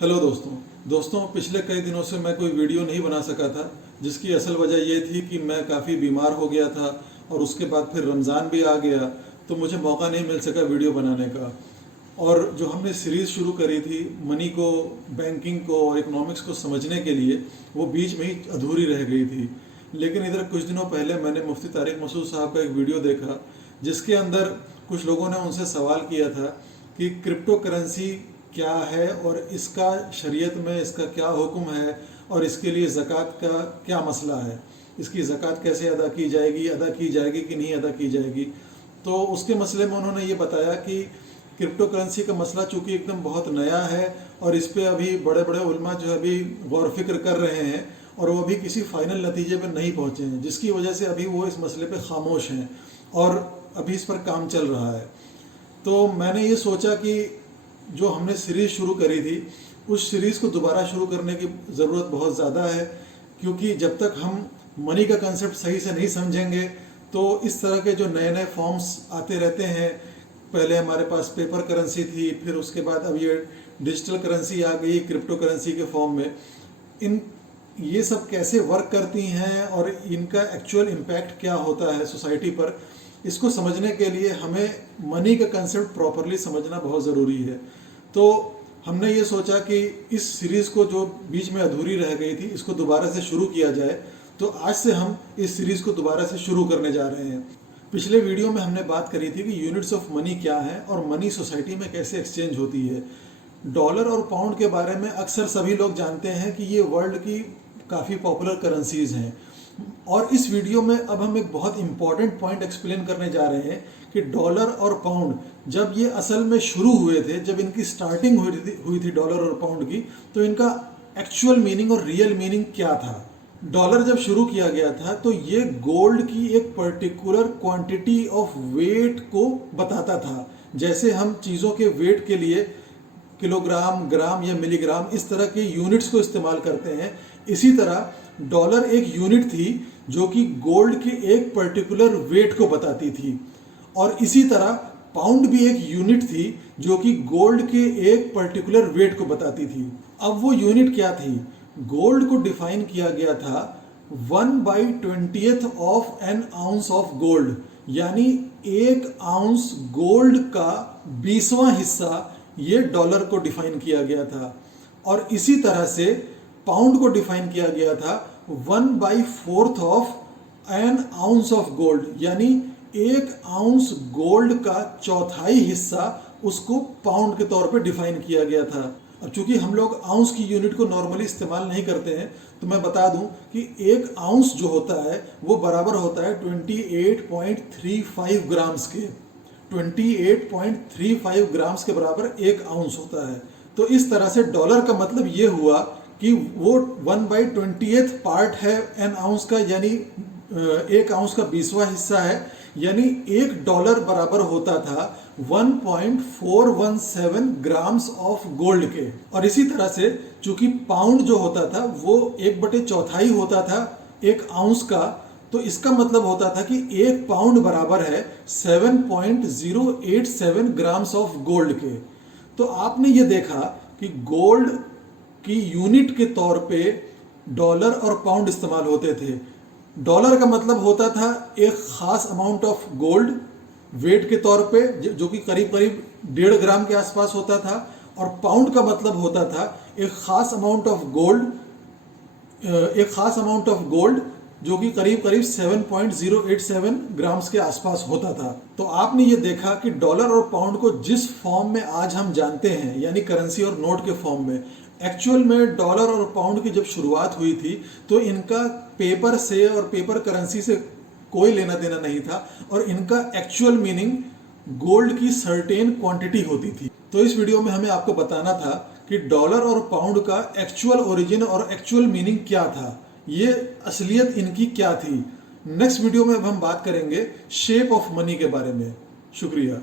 Hello दोस्तों पिछले कई दिनों से मैं कोई वीडियो नहीं बना सका था, जिसकी असल वजह ये थी कि मैं काफ़ी बीमार हो गया था और उसके बाद फिर रमज़ान भी आ गया, तो मुझे मौका नहीं मिल सका वीडियो बनाने का। और जो हमने सीरीज़ शुरू करी थी मनी को, बैंकिंग को और इकोनॉमिक्स को समझने के लिए, वो बीच में ही अधूरी रह गई थी। लेकिन इधर कुछ दिनों पहले मैंने मुफ्ती तारिक मसूद साहब का एक वीडियो देखा, जिसके अंदर कुछ लोगों ने उनसे सवाल किया था कि क्रिप्टो करेंसी क्या है और इसका शरीयत में इसका क्या हुक्म है और इसके लिए ज़कात का क्या मसला है, इसकी ज़कात कैसे अदा की जाएगी कि नहीं अदा की जाएगी। तो उसके मसले में उन्होंने ये बताया कि क्रिप्टो करेंसी का मसला चूँकि एकदम बहुत नया है और इस पर अभी बड़े बड़े उलमा जो है अभी गौर फिक्र कर रहे हैं और वो अभी किसी फाइनल नतीजे पर नहीं पहुँचे हैं, जिसकी वजह से अभी वो इस मसले पे खामोश हैं और अभी इस पर काम चल रहा है। तो मैंने ये सोचा कि जो हमने सीरीज़ शुरू करी थी उस सीरीज़ को दोबारा शुरू करने की ज़रूरत बहुत ज़्यादा है, क्योंकि जब तक हम मनी का कंसेप्ट सही से नहीं समझेंगे तो इस तरह के जो नए नए फॉर्म्स आते रहते हैं, पहले हमारे पास पेपर करेंसी थी, फिर उसके बाद अब ये डिजिटल करेंसी आ गई क्रिप्टो करेंसी के फॉर्म में, ये सब कैसे वर्क करती हैं और इनका एक्चुअल इम्पैक्ट क्या होता है सोसाइटी पर, इसको समझने के लिए हमें मनी का कंसेप्ट प्रॉपरली समझना बहुत ज़रूरी है। तो हमने ये सोचा कि इस सीरीज़ को जो बीच में अधूरी रह गई थी इसको दोबारा से शुरू किया जाए। तो आज से हम इस सीरीज़ को दोबारा से शुरू करने जा रहे हैं। पिछले वीडियो में हमने बात करी थी कि यूनिट्स ऑफ मनी क्या है और मनी सोसाइटी में कैसे एक्सचेंज होती है। डॉलर और पाउंड के बारे में अक्सर सभी लोग जानते हैं कि ये वर्ल्ड की काफ़ी पॉपुलर करेंसीज हैं, और इस वीडियो में अब हम एक बहुत इंपॉर्टेंट पॉइंट एक्सप्लेन करने जा रहे हैं कि डॉलर और पाउंड जब ये असल में शुरू हुए थे, जब इनकी स्टार्टिंग हुई थी डॉलर और पाउंड की, तो इनका एक्चुअल मीनिंग और रियल मीनिंग क्या था। डॉलर जब शुरू किया गया था तो ये गोल्ड की एक पर्टिकुलर क्वांटिटी ऑफ वेट को बताता था। जैसे हम चीज़ों के वेट के लिए किलोग्राम, ग्राम या मिलीग्राम इस तरह के यूनिट्स को इस्तेमाल करते हैं, इसी तरह डॉलर एक यूनिट थी जो कि गोल्ड के एक पर्टिकुलर वेट को बताती थी, और इसी तरह पाउंड भी एक यूनिट थी जो कि गोल्ड के एक पर्टिकुलर वेट को बताती थी। अब वो यूनिट क्या थी? गोल्ड को डिफाइन किया गया था 1/20th of N ounce of gold, यानी 1 आउंस गोल्ड का 20वां हिस्सा ये डॉलर को डिफाइन किया गया था। और इसी तरह से पाउंड को डिफाइन किया गया था 1/4 of N ounce of gold, यानी 1 आउंस गोल्ड का चौथाई हिस्सा उसको पाउंड के तौर पे डिफाइन किया गया था। अब चूंकि हम लोग आउंस की यूनिट को नॉर्मली इस्तेमाल नहीं करते हैं, तो मैं बता दूं कि 1 आउंस जो होता है वो बराबर होता है 28.35 ग्राम्स के। 28.35 ग्राम्स के बराबर 1 आउंस होता है। तो इस तरह से डॉलर का मतलब ये हुआ कि वो 1/20th पार्ट है एन आउंस का, यानी 1 आउंस का 20वां हिस्सा है, यानी $1 बराबर होता था 1.417 ग्राम्स ऑफ गोल्ड के। और इसी तरह से चूंकि पाउंड जो होता था वो 1/4 होता था 1 आउंस का, तो इसका मतलब होता था कि 1 पाउंड बराबर है 7.087 ग्राम्स ऑफ गोल्ड के। तो आपने ये देखा कि गोल्ड की यूनिट के तौर पे डॉलर और पाउंड इस्तेमाल होते थे। डॉलर का मतलब होता था एक खास अमाउंट ऑफ गोल्ड वेट के तौर पे, जो कि करीब करीब 1.5 ग्राम के आसपास होता था, और पाउंड का मतलब होता था एक खास अमाउंट ऑफ गोल्ड जो कि करीब करीब 7.087 ग्राम्स के आसपास होता था। तो आपने ये देखा कि डॉलर और पाउंड को जिस फॉर्म में आज हम जानते हैं, यानी करेंसी और नोट के फॉर्म में, एक्चुअल में डॉलर और पाउंड की जब शुरुआत हुई थी तो इनका पेपर से और पेपर करेंसी से कोई लेना देना नहीं था, और इनका एक्चुअल मीनिंग गोल्ड की सर्टेन क्वांटिटी होती थी। तो इस वीडियो में हमें आपको बताना था कि डॉलर और पाउंड का एक्चुअल ओरिजिन और एक्चुअल मीनिंग क्या था, ये असलियत इनकी क्या थी। नेक्स्ट वीडियो में अब हम बात करेंगे शेप ऑफ मनी के बारे में। शुक्रिया।